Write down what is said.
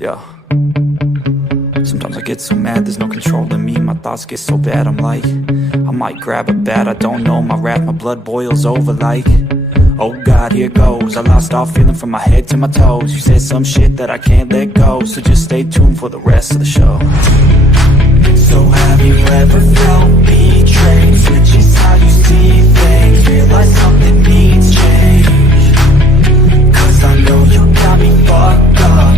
Yeah. Sometimes I get so mad, there's no controlling me. My thoughts get so bad, I'm like, I might grab a bat, I don't know. My wrath, my blood boils over like, oh God, here goes. I lost all feeling from my head to my toes. You said some shit that I can't let go, so just stay tuned for the rest of the show. So have you ever felt betrayed? Switches how you see things, realize something needs change. Cause I know you got me fucked up,